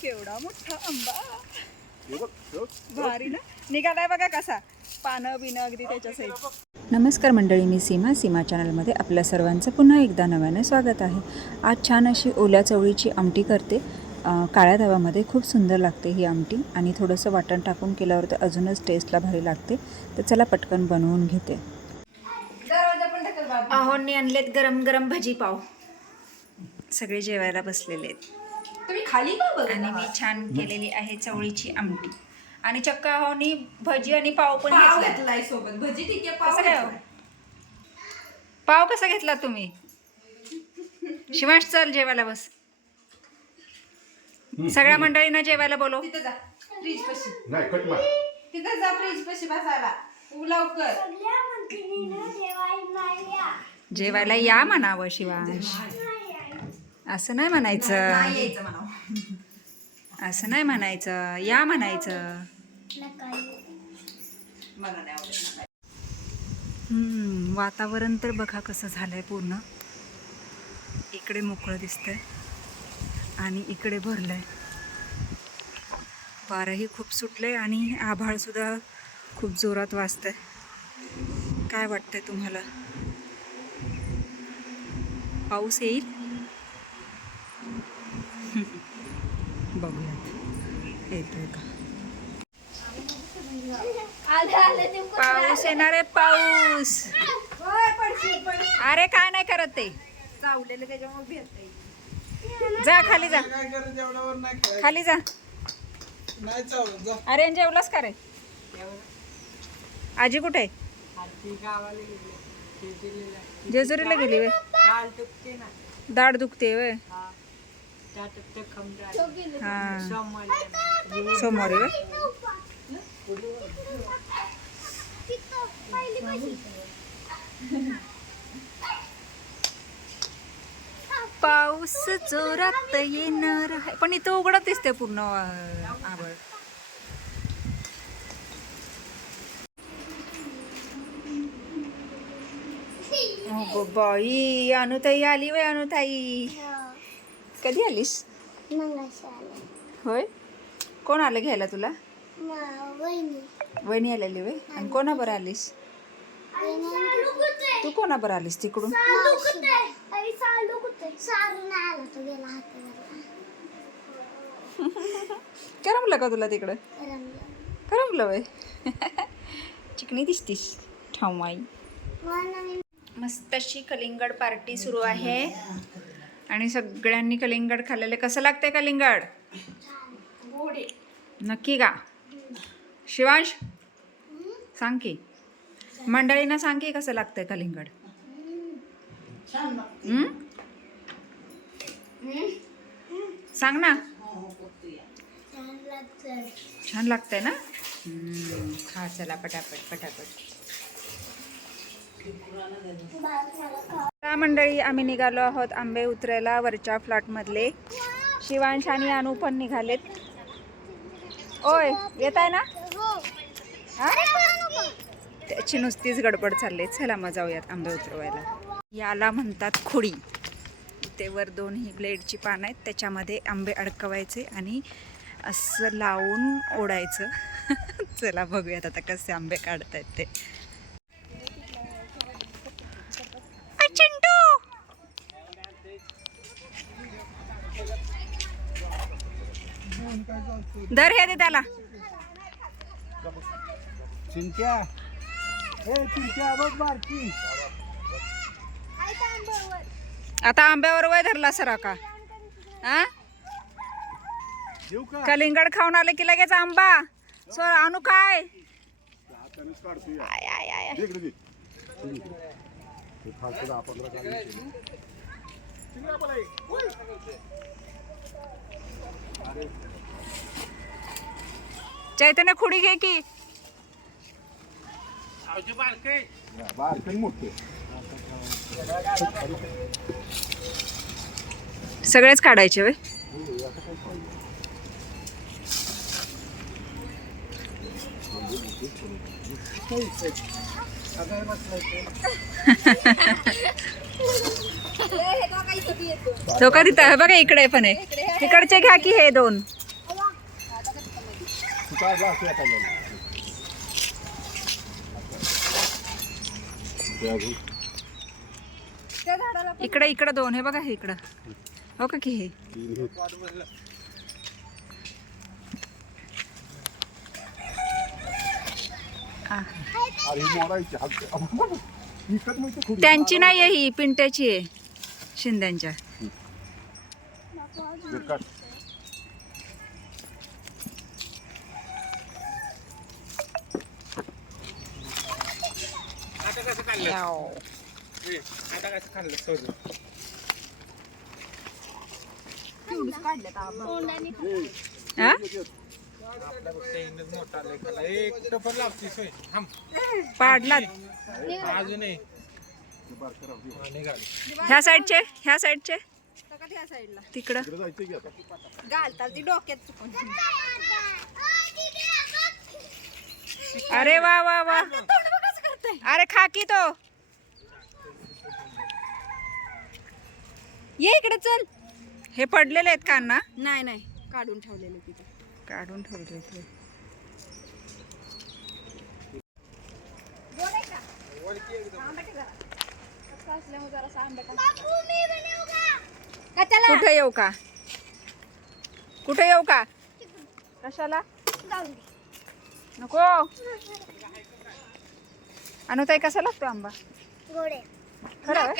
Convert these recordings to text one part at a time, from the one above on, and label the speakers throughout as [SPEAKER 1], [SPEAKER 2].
[SPEAKER 1] केवढा मोठा आंबा.
[SPEAKER 2] हे बघ.
[SPEAKER 1] भारी ना? निघालाय बघा कसा. पानं बिनं अगदी त्याच्या
[SPEAKER 3] नमस्कार मंडळी मी सीमा. सीमा चॅनलमध्ये आपल्या सर्वांचं पुन्हा एकदा नव्याने स्वागत आहे. आज छान अशी ओल्या चवळीची आमटी करते. काळ्या तव्यामध्ये खूप सुंदर लागते ही आमटी आणि थोडंसं वाटण टाकून केल्यावर ते अजूनच टेस्टला भारी लागते. तर चला पटकन बनवून घेते. अहोंनी आणलेत गरम गरम भजी पाव. सगळे जेवायला बसलेले आहेत.
[SPEAKER 1] तुम्ही खाली
[SPEAKER 3] आणि मी छान केलेली आहे चवळीची आमटी. आणि चक्क अहोनी भजी आणि पाव पण.
[SPEAKER 1] घेतलाय सोबत. भजी ठीक आहे पाव
[SPEAKER 3] काय हो? पाव कसा घेतला तुम्ही? शिवांश चल जेवायला बस. सगळ्या मंडळींना जेवायला बोलव.
[SPEAKER 1] तिथं जा. फ्रीज पशी.
[SPEAKER 2] नाही कट मार.
[SPEAKER 1] तिथं जा फ्रीज पशी बसायला. तू लवकर.
[SPEAKER 3] जेवायला या. म्हणावं शिवांश. असं नाही म्हणायचं.
[SPEAKER 1] नाही यायचं म्हणा
[SPEAKER 3] असं नाही म्हणायचं. या म्हणायचं.
[SPEAKER 1] मला नाही आवडत
[SPEAKER 3] हम्म, वातावरण तर बघा कसं झालंय पूर्ण. इकडे मोकळं दिसतंय आणि इकडे भरलंय. वारंही खूप सुटलंय आणि आभाळ सुद्धा खूप जोरात वाजतंय. काय वाटतंय तुम्हाला? पाऊस येईल बघूयात येतोय का? पाऊस येणार आहे पाऊस. अरे काय नाही करत ते. जा खाली जा. खाली जा. अरे जेवलास का रे? आजी कुठे आहे? जेजुरीला. गेली वे दाढ दुखते वे हा. सोमवारी पाऊस जोरात येणार आहे. पण इथं उघडत दिसते पूर्ण अगो बाई अनुताई आली वय अनुताई. कधी आलीस? होय? कोण आलं घ्यायला तुला? वहिनी आलेली वय आणि कोणाबरोबर आलीस? तू कोणाबरोबर आलीस तिकडून? करमलं का तुला तिकडं? करमलं. वय चिकणी दिसतीस. ठाऊमाई मस्त अशी कलिंगड पार्टी सुरू आहे. आणि सगळ्यांनी कलिंगड खाल्लेले. कसं लागतंय कलिंगड? नक्की का शिवांश? सांग की. मंडळींना सांग की कसं लागतंय कलिंगड? सांग ना. छान लागतंय ना? हं, खा चला पटापट पटापट. का मंडळी आम्ही निघालो आहोत आंबे उतरायला वरच्या फ्लॅटमधले. शिवांश आणि अनु पण निघालेत. ओय येत आहे ना त्याची नुसतीच गडबड चालली चला मग जाऊयात आंबे उतरवायला. याला म्हणतात खुडी. इथे वर दोन ही ब्लेडची पानं आहेत. त्याच्यामध्ये आंबे अडकवायचे आणि असं लावून ओढायचं. चला बघूयात आता कसे आंबे काढतायत ते अ, चिंटू दर हे दे त्याला.
[SPEAKER 4] चिंट्या ए चिंट्या बघ बारकी
[SPEAKER 3] आता आंब्यावर वय धरला सर का? हा कलिंगड खाऊन आले की लगेच आंबा. सर आणू काय?
[SPEAKER 2] हातानेच
[SPEAKER 3] चैतन्य खुडी घे की? सगळेच काढायचे वे
[SPEAKER 4] सगळे बसलाय
[SPEAKER 3] तो का तिथं हे बघा इकडे पण आहे. तिकडचे घ्या की हे दोन
[SPEAKER 2] तू काय ग्लास आहे आता ते अजून
[SPEAKER 3] इकडे इकडे दोन हे बघा हे इकडं. हो का की हे? त्यांची नाही आहे ही पिंट्याची आहे शिंद्यांच्या.
[SPEAKER 4] आता कसं खाल्लं आता खाल्लं सोडलं
[SPEAKER 3] हा
[SPEAKER 4] फक्त मोठा एक टपर थांब अजून निघाली
[SPEAKER 3] ह्या साईडचे ह्या साईडचे? तिकडं.
[SPEAKER 1] घालतात ती डोक्यात चुकून
[SPEAKER 3] अरे वा वा वा. अरे खा की तो.
[SPEAKER 1] ये इकडे चल.
[SPEAKER 3] हे पडलेले आहेत कांना?
[SPEAKER 1] नाही नाही. काढून ठेवलेले तिथे.
[SPEAKER 3] काढून ठेवले ते कुठे येऊ का? कुठे येऊ का? कशाला? नको. अनुताई कसा लागतो आंबा? खरं?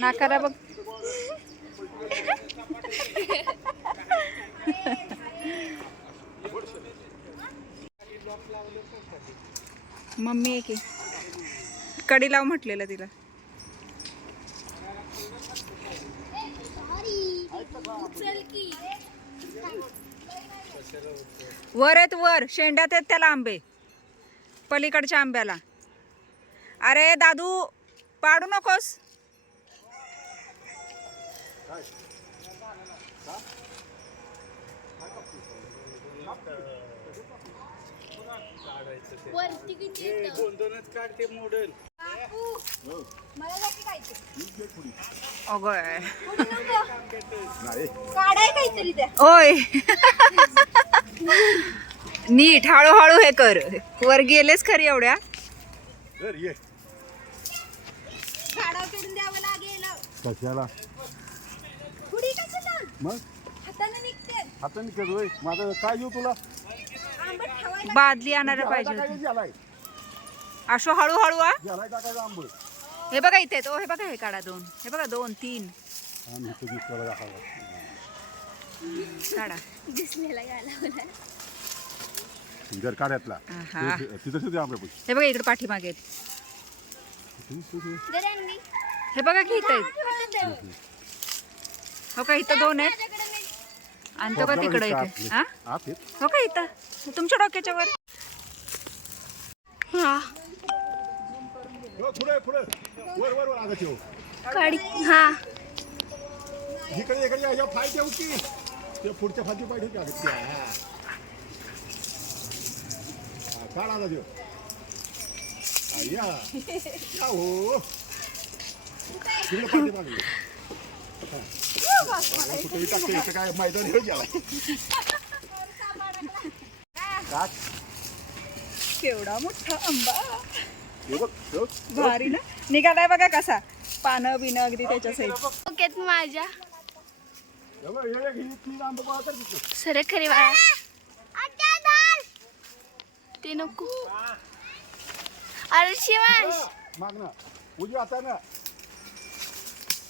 [SPEAKER 3] नाकाला बघ. मम्मी आहे. की कडी लाव म्हटलेलं तिला. वर आहेत वर. शेंड्यात आहेत त्याला आंबे. पलीकडच्या आंब्याला. अरे दादू पाडू नकोस.
[SPEAKER 4] दोन दोनच काढते मोडल.
[SPEAKER 3] अगं.
[SPEAKER 2] नाही.
[SPEAKER 1] काढाय काहीतरी त्या
[SPEAKER 3] ओय. नीट हळूहळू हे कर. वर गेलेच खरी एवढ्या
[SPEAKER 2] तर ये
[SPEAKER 1] झाडावर चढून द्यावं लागेल
[SPEAKER 2] कशाला?
[SPEAKER 1] पुढी कशाला
[SPEAKER 2] मग?
[SPEAKER 1] हाताने निघते.
[SPEAKER 2] हाताने कर होय. माझं काय येऊ तुला?
[SPEAKER 1] आंबट ठेवायला
[SPEAKER 3] बादली आणायला पाहिजे
[SPEAKER 2] काय
[SPEAKER 3] होती.
[SPEAKER 2] झालाय.
[SPEAKER 3] अशो हळूहळू आ
[SPEAKER 2] झालाय टाकायचं आंब
[SPEAKER 3] हे बघा इथे तो हे बघा हे काढा दोन. हे बघा दोन तीन.
[SPEAKER 2] हा.
[SPEAKER 3] काढा.
[SPEAKER 1] दिसलेला
[SPEAKER 2] जर काढ्यातला
[SPEAKER 3] आहा.
[SPEAKER 2] तिथं सुद्धा आंबे
[SPEAKER 3] हे बघा इकडे पाठीमागे आहेत. हे बघा की इथं आहेत. हो का इथं दोन आहेत. आणि तो का तिकडे इथे हा. हो का इथं? तुमच्या डोक्याच्या वर.
[SPEAKER 2] हो, पुढे पुढे. वर वर वर आगं ठेव
[SPEAKER 1] काढी हा.
[SPEAKER 2] इकडे इकडे या, या फाय ठेव की. ते पुढच्या फाटी की अगं त्या. हा. हा, काढ हा, या. या हो. कुठेही टाकते इथं काय मैदान हे गेलाय काट
[SPEAKER 1] केवढा मोठा आंबा.
[SPEAKER 2] हे बघ.
[SPEAKER 1] भारी ना? निघालाय बघा कसा. पानं बिनं अगदी त्याच्या सहित
[SPEAKER 5] ओकेत माझ्या.
[SPEAKER 2] हे बघ, हे एक, ही तीन आंबे गोळा कर तिथं.
[SPEAKER 5] सर खरी बाळा. ते नको. अरे शिवांश.
[SPEAKER 2] माग ना. हातानं.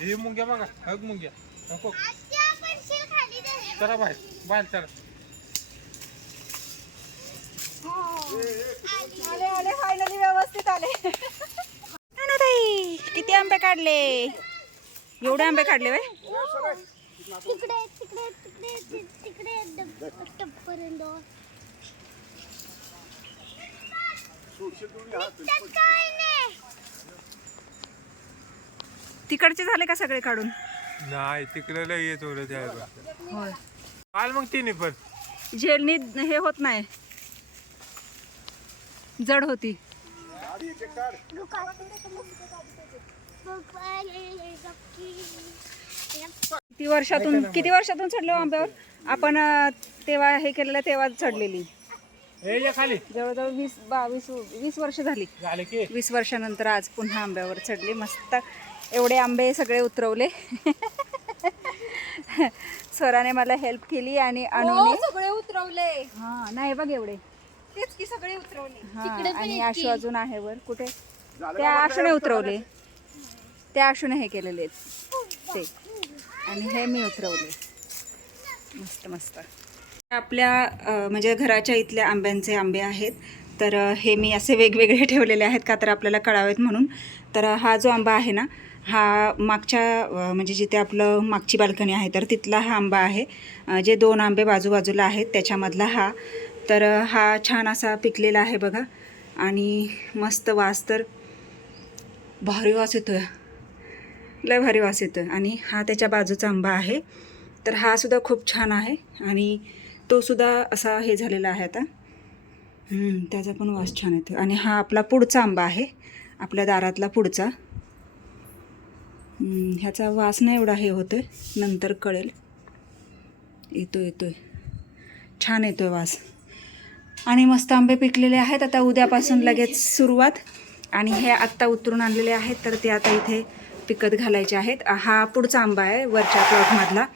[SPEAKER 2] हे
[SPEAKER 4] मुंग्या बघा हग मुंग्या. नको. चला बाहेर बाहेर चला.
[SPEAKER 3] आले आले फायनली व्यवस्थित आले. ताई किती आंबे काढले? एवढे आंबे काढले वे
[SPEAKER 5] तिकडे तिकडे तिकडे तिकडे टप्पर्यंत काय नाही.
[SPEAKER 3] तिकडचे झाले का सगळे काढून?
[SPEAKER 4] नाही तिकडे लय येत होतं त्याला
[SPEAKER 3] होय.
[SPEAKER 4] काल मग तिने पण.
[SPEAKER 3] झेलनी हे होत नाही. जड होती. किती वर्षातून किती वर्षातून चढले आंब्यावर? आपण अं, तेव्हा हे केलेलं तेव्हा चढलेली.
[SPEAKER 4] हे या खाली.
[SPEAKER 3] जवळजवळ वीस बावीस वीस वर्ष झाली.
[SPEAKER 4] झाले की.
[SPEAKER 3] वीस वर्षानंतर आज पुन्हा आंब्यावर चढली. मस्त एवढे आंबे सगळे उतरवले. स्वराने मला हेल्प केली आणि अनुने
[SPEAKER 1] सगळे उतरवले.
[SPEAKER 3] हा नाही बघ एवढे.
[SPEAKER 1] तेच की सगळे उतरवले.
[SPEAKER 3] हा आणि आशू अजून आहे वर. कुठे? त्या आशूने उतरवले. त्या आशूने हे केलेले आहेत. ते. आणि हे मी उतरवले. मस्त मस्त. आपल्या म्हणजे घराच्या इथल्या आंब्यांचे आंबे आहेत. तर हे मी असे वेगवेगळे ठेवलेले आहेत का तर आपल्याला कळावेत म्हणून. तर हा जो आंबा आहे ना हा मागच्या म्हणजे जिथे आपलं मागची बाल्कनी आहे तर तिथला हा आंबा आहे. जे दोन आंबे बाजूबाजूला आहेत त्याच्यामधला हा. तर हा छान असा पिकलेला आहे बघा. आणि मस्त वास तर भारी वास येतोय. लय भारी वास येतो आणि हा त्याच्या बाजूचा आंबा आहे. तर हा सुद्धा खूप छान आहे. आणि तो सुद्धा असा हे झालेला आहे आता. त्याचा पण वास छान येतो आणि हा आपला पुढचा आंबा आहे. आपल्या दारातला पुढचा. ह्याचा वास नाही एवढा हे होतोय नंतर कळेल. येतो येतोय. छान येतोय वास. आणि मस्त आंबे पिकलेले आहेत आता उद्यापासून लगेच सुरुवात. आणि हे आत्ता उतरून आणलेले आहेत तर ते आता इथे पिकत घालायचे आहेत. हा पुढचा आंबा आहे वरच्या प्लॉटमधला.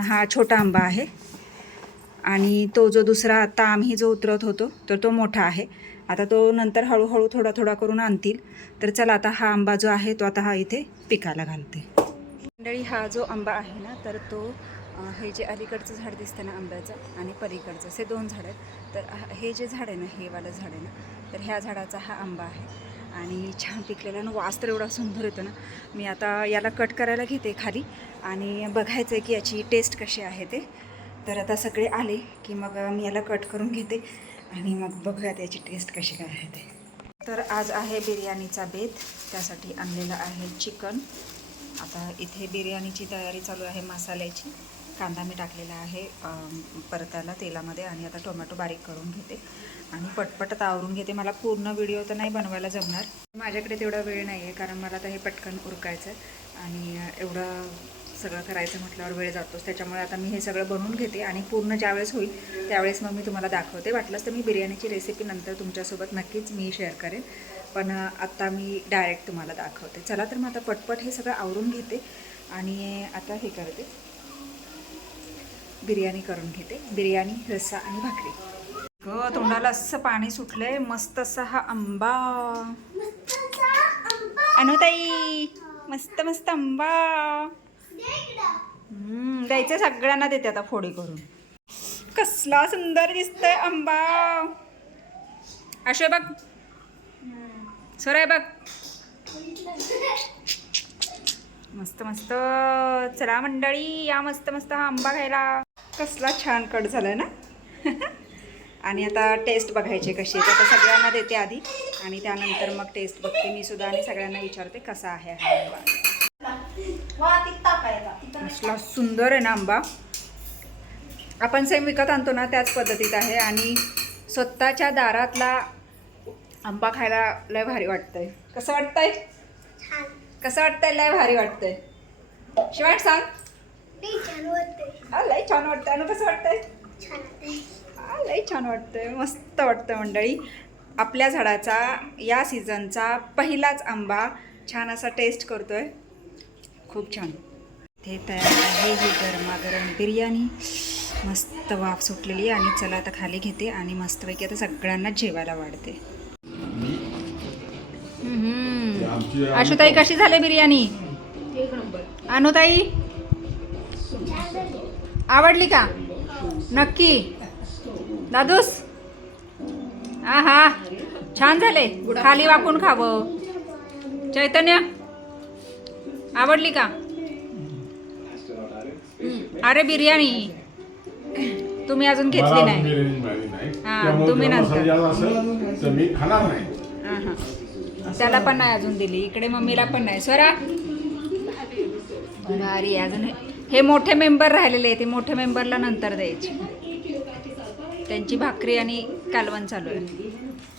[SPEAKER 3] हा छोटा आंबा आहे. आणि तो जो दुसरा आत्ता आम्ही जो उतरत होतो तर तो मोठा आहे. आता तो नंतर हळूहळू थोडा थोडा करून आणतील. तर चला आता हा आंबा जो आहे तो आता हा इथे पिकाला घालते. मंडळी हा जो आंबा आहे ना तर तो हे जे अलीकडचं झाड दिसतं ना आंब्याचं आणि पलीकडचं असे दोन झाड आहेत. तर हे जे झाड आहे ना हे वालं झाड आहे ना तर ह्या झाडाचा हा आंबा आहे. आणि छान पिकलेला ना वास तर एवढा सुंदर येतो ना. मी आता याला कट करायला घेते खाली. आणि बघायचं आहे की याची टेस्ट कशी आहे ते. तर आता सगळे आले की मग मी याला कट करून घेते. आणि मग बघूया त्याची टेस्ट कशी काय आहे ते. तर आज आहे बिर्याणीचा बेत त्यासाठी आणलेलं आहे चिकन. आता इथे बिर्याणीची तयारी चालू आहे मसाल्याची. कांदा मी टाकलेला आहे परताला तेलामध्ये आणि आता टोमॅटो बारीक करून घेते. आणि पटपट आवरून घेते. मला पूर्ण व्हिडिओ तर नाही बनवायला जमणार. माझ्याकडे तेवढा वेळ नाही आहे कारण मला आता हे पटकन उरकायचं आहे आणि एवढं सगळं करायचं म्हटल्यावर वेळ जातोच. त्याच्यामुळे आता मी हे सगळं बनवून घेते आणि पूर्ण ज्यावेळेस होईल त्यावेळेस मग मी तुम्हाला दाखवते. वाटलंच तर मी बिर्याणीची रेसिपी नंतर तुमच्यासोबत नक्कीच मी शेअर करेन. पण आत्ता मी डायरेक्ट तुम्हाला दाखवते. चला तर मग आता पटपट हे सगळं आवरून घेते आणि आता हे करते. बिर्याणी करून घेते. बिर्याणी रस्सा आणि भाकरी. ग तोंडाला असं पाणी सुटलंय. मस्त असा हा आंबा. अनुताई मस्त मस्त आंबा. हम्म, सगळ्यांना देते आता फोडी करून. कसला सुंदर दिसतोय आंबा. अशोय बघ. सोराय बघ. मस्त मस्त. चला मंडळी या मस्त मस्त हा आंबा खायला कसला छान कट झालाय ना? आणि आता टेस्ट बघायची कशी आहे आता सगळ्यांना देते आधी. आणि त्यानंतर मग टेस्ट बघते. मी सुद्धा आणि सगळ्यांना विचारते कसा आहे हा आंबा. कसला सुंदर आहे ना आंबा. आपण सेम विकत आणतो ना त्याच पद्धतीत आहे आणि स्वतःच्या दारातला आंबा खायला लय भारी वाटतंय. कसं वाटतंय? कसं वाटतंय? लय भारी वाटतंय. शिवाय सांग. लय छान वाटतंय. आणि कसं वाटतंय? लय छान वाटतंय. मस्त वाटतं मंडळी. आपल्या झाडाचा या सीझनचा पहिलाच आंबा छान असा टेस्ट करतोय. खूप छान. ते तयार आहे. ही गरमागरम बिर्याणी. मस्त वाफ सुटलेली आहे आणि चला आता खाली घेते आणि मस्तपैकी आता सगळ्यांना जेवायला वाढते. आशुताई कशी झाली बिर्याणी? अनुताई? आवडली का? नक्की. दादूस? हा हा छान झाले. खाली वाकून खावं. चैतन्य? आवडली का? अरे बिर्याणी. तुम्ही अजून घेतली
[SPEAKER 2] मला
[SPEAKER 3] नाही.
[SPEAKER 2] बिर्याणी मिळाली नाही.
[SPEAKER 3] हा,
[SPEAKER 2] त्यामुळे
[SPEAKER 3] तुम्ही
[SPEAKER 2] गरम
[SPEAKER 3] नंतर.
[SPEAKER 2] मसाला जास्त असेल तर मी खाणार नाही.
[SPEAKER 3] हा, हा. त्याला पण नाही अजून दिली. इकडे मम्मीला पण नाही. स्वरा भारी आहे अजून. हे- हे मोठे मेंबर राहिलेले आहे ते मोठ्या मेंबरला नंतर द्यायचे. त्यांची भाकरी आणि कालवण चालू आहे.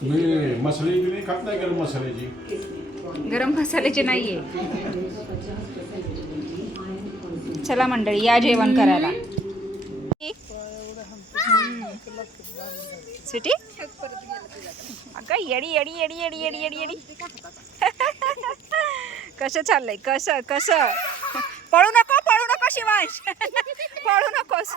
[SPEAKER 2] तुम्ही मसाले बिर्याणी खात नाही गरम मसाल्याची?
[SPEAKER 3] गरम मसाल्याचे नाही आहे चला मंडळी या जेवण करायला. सिटी अगं येडी येडी येडी येडी येडी येडी येडी. कसं चाललंय? कसं कसं? पळू नको पळू नको शिवांश. पळू नकोस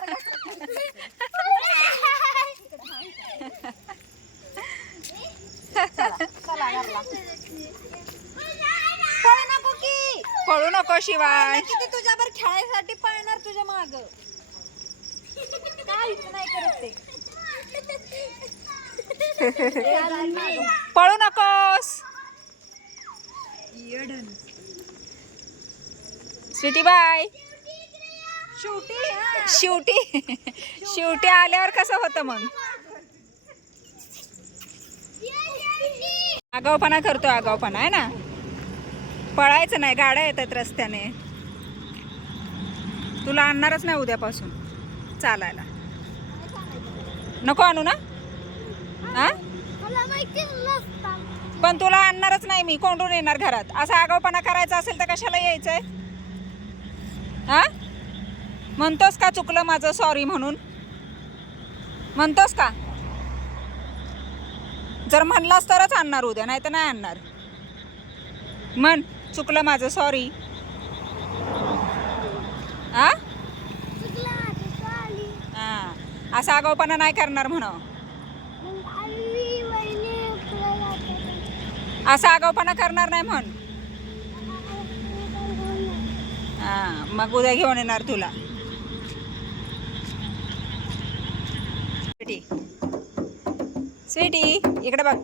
[SPEAKER 3] पळू नको की. पळू नको शिवांश.
[SPEAKER 1] खेळायसाठी पळणार तुझ्या माग. काहीच नाही करत ते.
[SPEAKER 3] पळू नकोस. Sweetie bye.
[SPEAKER 1] शेवटी
[SPEAKER 3] शेवटी. शेवटी आल्यावर कसं होतं मग? आगावपणा करतो आगावपणा आहे ना? पळायचं नाही गाड्या येतात रस्त्याने. तुला आणणारच नाही उद्यापासून. चालायला. नको आणू ना? हा? पण तुला आणणारच नाही मी कोंडून येणार घरात. असा आगावपणा करायचा असेल तर कशाला यायचंय? हा? म्हणतोस का चुकलं माझं सॉरी म्हणून? म्हणतोस का? जर म्हणलास तरच आणणार उद्या नाही तर नाही आणणार. म्हण चुकलं माझं सॉरी हा
[SPEAKER 5] चुकलं आता चाली
[SPEAKER 3] हा असा आगाऊपणा नाही करणार म्हण. असा आगावपणा करणार नाही म्हण. हा मग उद्या घेऊन येणार तुला. स्वीटी. स्वीटी इकडे बघ.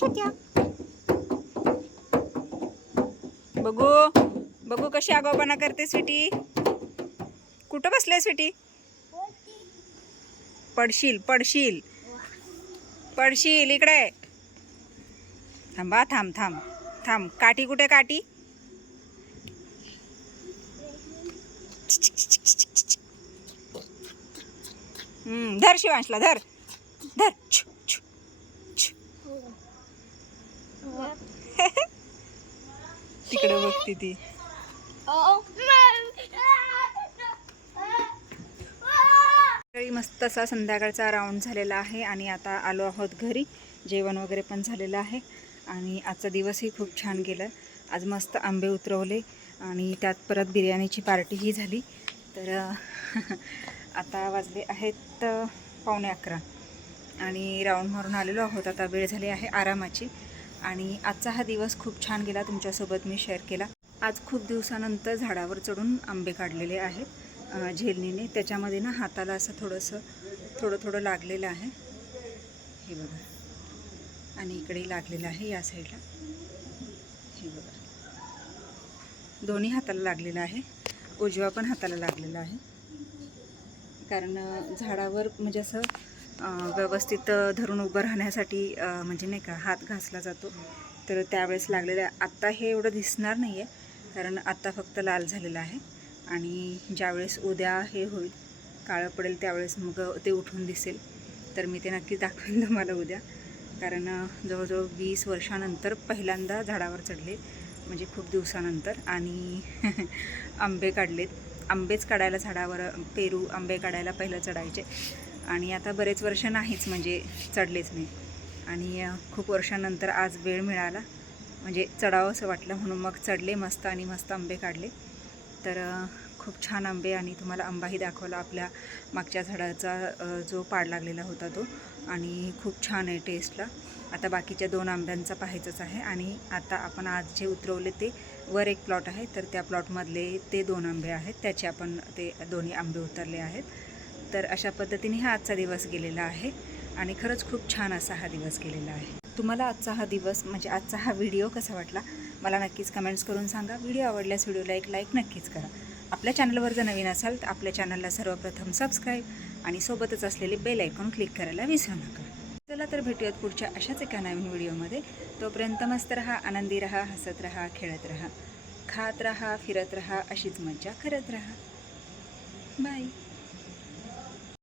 [SPEAKER 3] छोट्या. बघू बघू कशी आगावपणा करते स्वीटी. कुठं बसले स्वीटी? पडशील पडशील. पडशील इकडे. थांबा थांब थांब. थांब. काठी कुठे काठी? धर शिवांशला धर. धर. छू, छू, छू. तिकडे बघते ती. सकाळी मस्त असा संध्याकाळचा राऊंड झालेला आहे आणि आता आलो आहोत घरी. जेवण वगैरे पण झालेलं आहे. आणि आजचा दिवसही खूप छान गेला. आज मस्त आंबे उतरवले आणि त्यात परत बिर्याणीची पार्टीही झाली. तर आता वाजले आहेत पावणे अकरा. आणि राऊंड मारून आलेलो आहोत. आता वेळ झाली आहे आरामाची. आणि आजचा हा दिवस खूप छान गेला. तुमच्यासोबत मी शेअर केला. आज खूप दिवसानंतर झाडावर चढून आंबे काढलेले आहेत. झेलणीने. त्याच्यामध्ये ना हाताला असं थोडंसं थोडं थोडं लागलेलं आहे. हे बघा. आणि इकडे लागलेलं आहे या साईडला. हे बघा. दोन्ही हाताला लागलेलं आहे. उजवा पण हाताला लागलेला आहे. कारण झाडावर म्हणजे असं व्यवस्थित धरून उभं राहण्यासाठी म्हणजे नाही का हात घासला जातो. तर त्यावेळेस लागलेलं आहे. आत्ता हे एवढं दिसणार नाही आहे कारण आत्ता फक्त लाल झालेलं आहे. आणि ज्यावेळेस उद्या हे होईल काळं पडेल त्यावेळेस मग ते उठून दिसेल. तर मी ते नक्कीच दाखवेन तुम्हाला उद्या. कारण जवळजवळ वीस वर्षानंतर पहिल्यांदा झाडावर चढले म्हणजे खूप दिवसानंतर. आणि आंबे काढलेत. आंबेच काढायला झाडावर पेरू आंबे काढायला पहिलं चढायचे. आणि आता बरेच वर्ष नाहीच म्हणजे चढलेच मी. आणि खूप वर्षानंतर आज वेळ मिळाला. म्हणजे चढावं असं वाटलं म्हणून मग चढले मस्त आणि मस्त आंबे काढले. तर खूप छान आंबे आणि तुम्हाला आंबाही दाखवला आपल्या मागच्या झाडाचा जो पाड लागलेला होता तो आणि खूप छान आहे टेस्टला आता बाकीच्या दोन आंब्यांचा पाहायचंच आहे आणि आता आपण आज जे उतरवले ते वर एक प्लॉट आहे तर त्या प्लॉटमधले ते दोन आंबे आहेत. त्याचे आपण ते दोन्ही आंबे उतरले आहेत. तर अशा पद्धतीने हा आजचा दिवस गेलेला आहे आणि खरंच खूप छान असा हा दिवस गेलेला आहे. तुम्हाला आजचा हा दिवस म्हणजे आजचा हा व्हिडिओ कसा वाटला? मला नक्कीच कमेंट्स करून सांगा. व्हिडिओ आवडल्यास व्हिडिओला एक लाईक नक्कीच करा. आपल्या चॅनलवर जर नवीन असाल तर आपल्या चॅनलला सर्वप्रथम सबस्क्राईब आणि सोबतच असलेले बेल ऐकून क्लिक करायला विसरू नका. चला तर भेटूयात पुढच्या अशाच एका नवीन व्हिडिओमध्ये तोपर्यंत मस्त रहा आनंदी रहा हसत रहा खेळत रहा. खात रहा फिरत रहा अशीच मज्जा करत रहा. बाय